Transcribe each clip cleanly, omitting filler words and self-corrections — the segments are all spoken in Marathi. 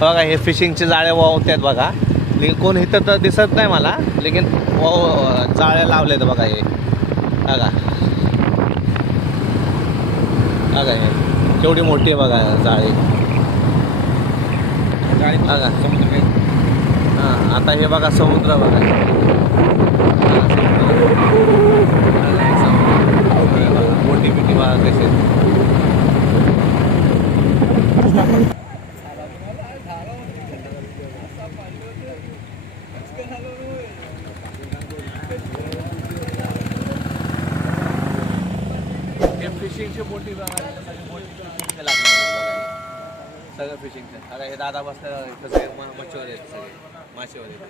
बघा हे फिशिंगचे जाळे वावतात बघा. लेकिन कोण इथं तर दिसत नाही मला, लेकिन जाळे लावलेत बघा हे. बघा बघा हे केवढी मोठी आहे बघा जाळी. बघा हां, आता हे बघा समुद्र बघा. मोठी पिटी बघा कशी. फिशिंगची बोटी बघा, सगळं फिशिंगचं. आता हे दादा बसल्या सगळे मच्छीवर आहेत, सगळे मासेवर आहेत.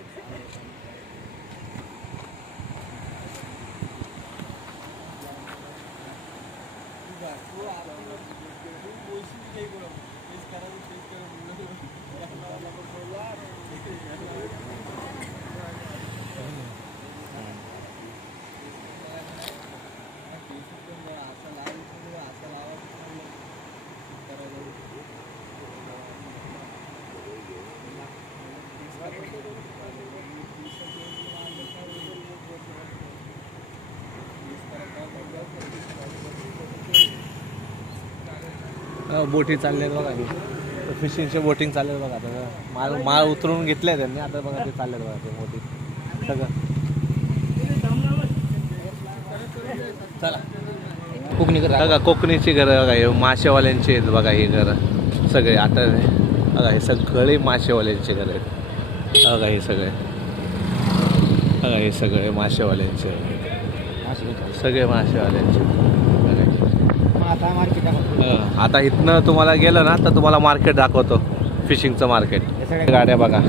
बोटी चालले बघा, फिशिंगचे बोटिंग चालले बघा. आता माल उतरून घेतले त्यांनी, आता बघा ते चालले बघा ते बोटिंग सगळं. चला कोकणी घर बघा, कोकणीची घरं बघा, हे मासेवाल्यांची आहेत बघा ही घरं सगळे. आता बघा हे सगळे मासेवाल्यांचे घर आहेत बघा. हे सगळे बघा, हे सगळे मासेवाल्यांचे, सगळे मासेवाल्यांचे. आता इथनं तुम्हाला गेलं ना तर तुम्हाला मार्केट दाखवतो, फिशिंगचं मार्केट. गाड्या बघा,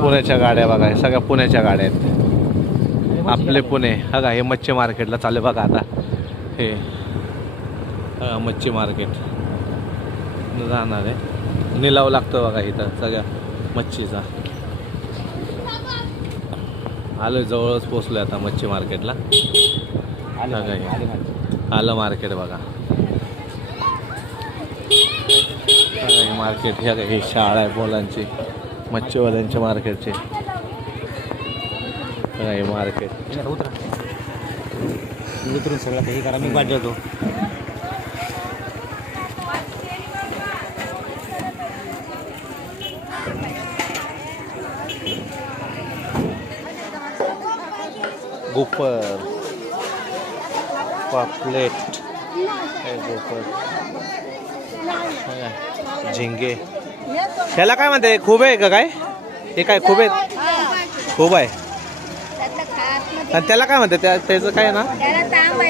पुण्याच्या गाड्या बघा, हे सगळ्या पुण्याच्या गाड्या आहेत आपले पुणे. बघा हे मच्छी मार्केटला चालू बघा. आता हे मच्छी मार्केट जाणार आहे, निलाव लागतो बघा इथं सगळ्या मच्छीचा. आलं जवळच पोचलो आता मच्छी मार्केटला. आलं मार्केट बघा. हे मार्केट हे शाळा आहे मुलांची, मच्छीवाल्यांच्या मार्केटचे. हे मार्केट उतरून सगळं काही करा, मी पाठवतो. गोपर, पापलेट, गोपर, झिंगे. ह्याला काय म्हणते, खूप आहे का काय? हे काय खूप आहेत? खूप आहे. आणि त्याला काय म्हणते, त्याचं काय ना?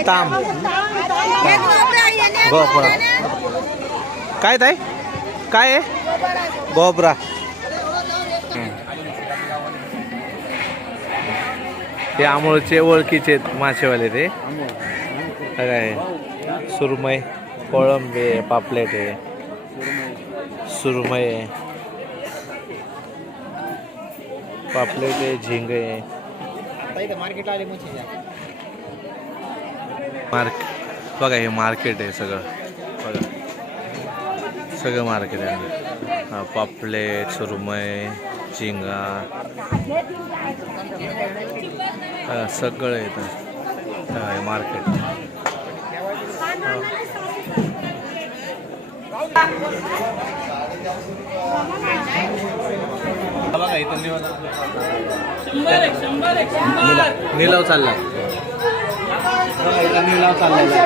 ताम. गोपरा काय ताई, काय आहे? गोबरा. ते अमोलचे ओळखीचे मासेवाले ते काय. सुरमई, कोळंबे, पापलेट आहे, सुरमई आहे, पापलेट आहे, झिंग आहे. बघा हे मार्केट आहे सगळं बघा, सगळं मार्केट आहे. हा पापलेट, सुरमई, झिंगा सगळं येतं हे मार्केट. बघा इथं निलाव चालला, इथं निलाव चाललेला.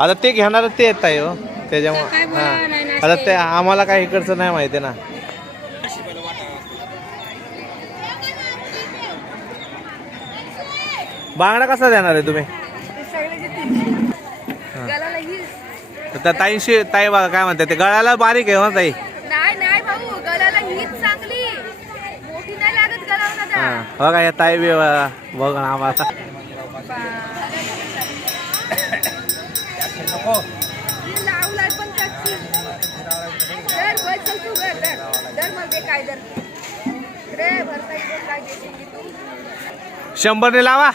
आता ते घेणार ते येत आहे हो, त्याच्यामुळे. हां आता ते आम्हाला काही इकडचं नाही माहिती ना. बांगडा कसा देणार आहे तुम्ही? त्या ताईंशी ताई बघा काय म्हणते, ते गळ्याला बारीक आहे हो ताई. नाही भाऊ, गलाला हीच चांगली मोठी नाही लागत गलावला हा दा बघा या ताई बी बघ ना आम्हाला ही लावलाय पण कच्ची दर बस तू घर दर दर मग दे काय दर रे भरता इकडे काय देशील की तू 100 ने लावा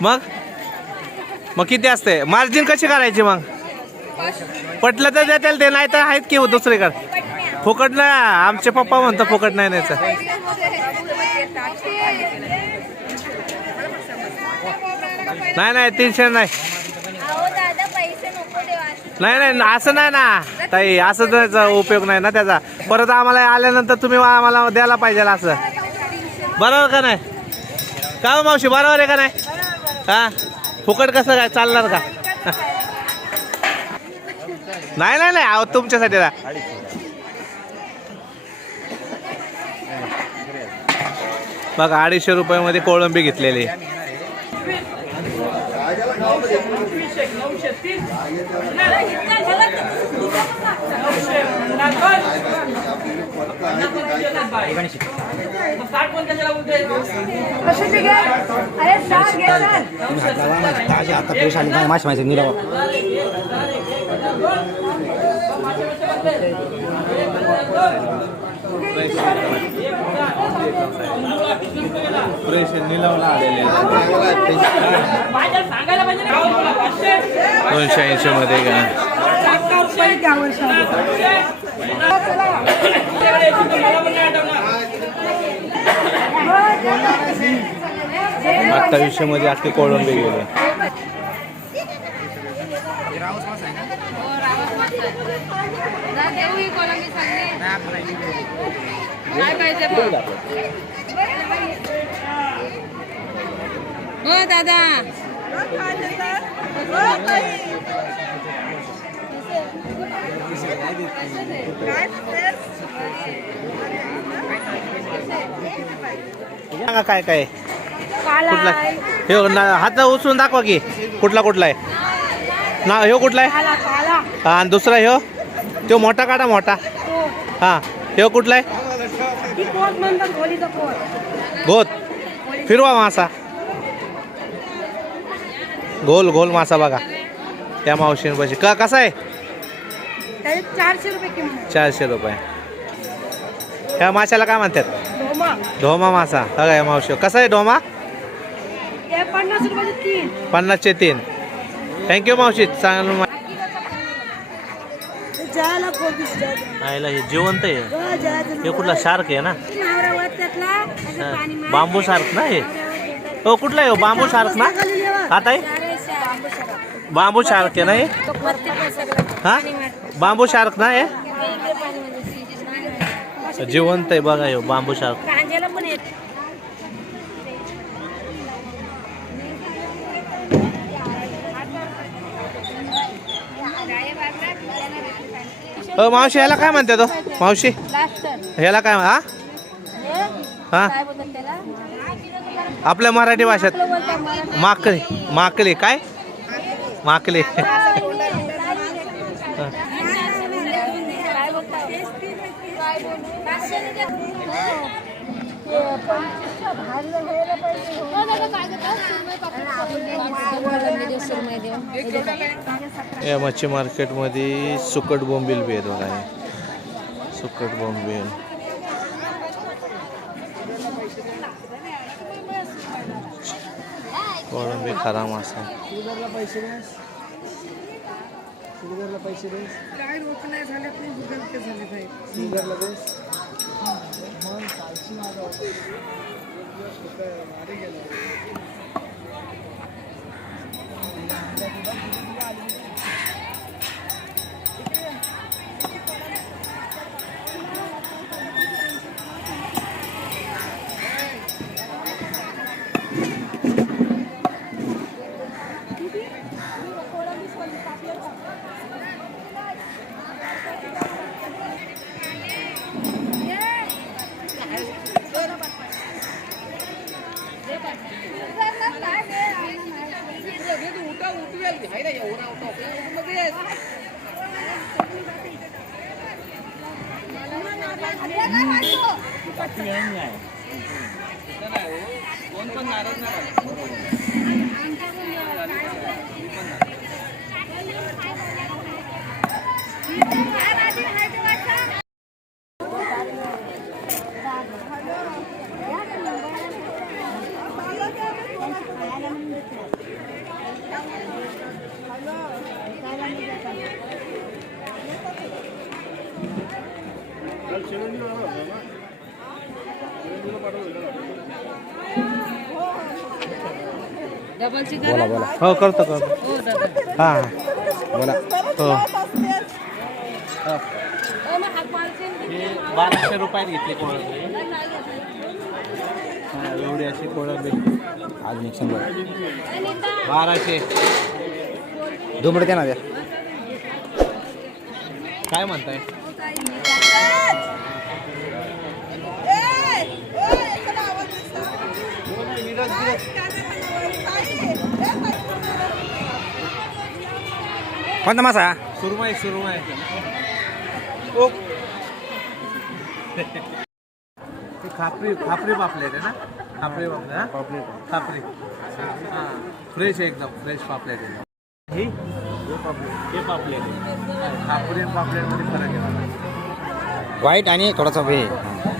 मग किती असते मार्जिन कशी करायची मग पटलं तर देतील ते नाही तर आहेत की दुसरीकडे फुकट नाही आमचे पप्पा म्हणतो फुकट नाही न्यायचं नाही नाही 300 नाही अहो दादा पैसे नको देवा नाही असं नाही ना ताई असं त्याचा उपयोग नाही ना त्याचा परत आम्हाला आल्यानंतर तुम्ही आम्हाला द्यायला पाहिजे असं बरोबर का नाही का हो मावशी बरोबर आहे का नाही हा फुकट कसं काय चालणार का नाही नाही नाही अहो तुमच्यासाठी ना बघा 250 रुपयामध्ये कोळंबी घेतलेली अरे साठ घे ताजे आता फ्रेश आली नाही मासे माहिती निलावा निलावला आलेले 280 मध्ये का आता 200 मध्ये अख्खे कोळंबी गेले हो दादा सांगा काय काय कुठला हे हात उचलून दाखवा की कुठला कुठला आहे ना ह्यो कुठला आहे हा आणि दुसरा ह्यो तो मोठा काढा मोठा हा ह्यो कुठला आहे गोत फिरवा मासा गोल गोल मासा बघा त्या मावशींपाशी कसा आहे 400 रुपये किंमत 400 रुपये ह्या माशाला काय म्हणतात ढोमा मासा बघा या मावशी कसा आहे ढोमा 50 रुपये 50 चे 3 थँक्यू मावशी चांगलं आयला हे जिवंत आहे हे कुठला शार्क आहे ना बांबू शार्क ना हे हो कुठला आहे बांबू शार्क ना आता आहे बांबू शार्क आहे ना हे हा बांबू शार्क ना हे जिवंत आहे बघा हे बांबू शार्क मावशी ह्याला काय म्हणते तो मावशी ह्याला काय हा हा आपल्या मराठी भाषेत माकली माकली काय माकली या मच्छी मार्केटमध्ये सुकट बोंबील बी आहेत बघा सुकट बोंबील कोळंबी खरा मासा काय रोख नाही झाले पण गुगल पे झाले भाई उठा उठवेल आहे ना एवढा डबलची बोला बोला हो करतो करतो हो डबल हां बोला हो मग हात मारते 1200 रुपयात घेतली कोळंबी एवढी अशी कोळंबी अजून एक 100 1200 दुमडे द्या ना द्या काय म्हणताय कोणता मासा सुरमई सुरमई ते खापरी खापरी पापलेट आहे ना खापरी पापलेट हा खापरी हां फ्रेश आहे एकदम फ्रेश पापलेट आहे ही हे पापलेट आहे खापरी आणि पापलेटमध्ये फरक आहे मला व्हाईट आणि थोडासा हे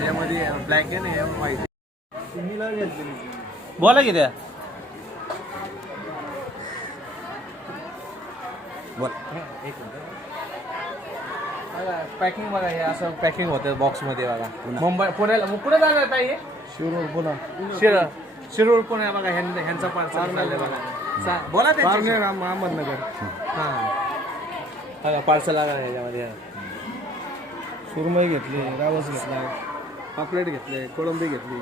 यामध्ये ब्लॅक आहे ना व्हाईट बोला की द्या बोल पॅकिंग बघा हे असं पॅकिंग होतं बॉक्समध्ये बघा मुंबई पुण्याला कुठे जाणार ताई शिरूर पुणे शिरूर पुणे बघा ह्यांचा पार्सल चाललंय बघा बोला अहमदनगर हां बघा पार्सल आला ह्याच्यामध्ये सुरमई घेतली रावस घेतला पापलेट घेतले कोळंबी घेतली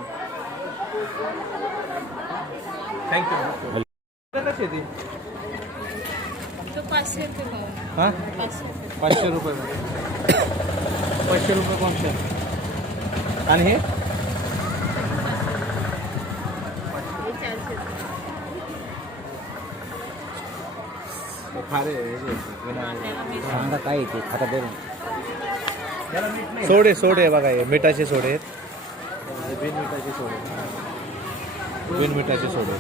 थँक्यू कशी ती 500 रुपये भाव हां 500 रुपये 500 रुपये कोणते आणि हे खारे सांगा काय येते खाता दे सोडे सोडे बघा हे मिठाचे सोडे आहेत बिन मिठाचे सोडे बिन मिठाचे सोडे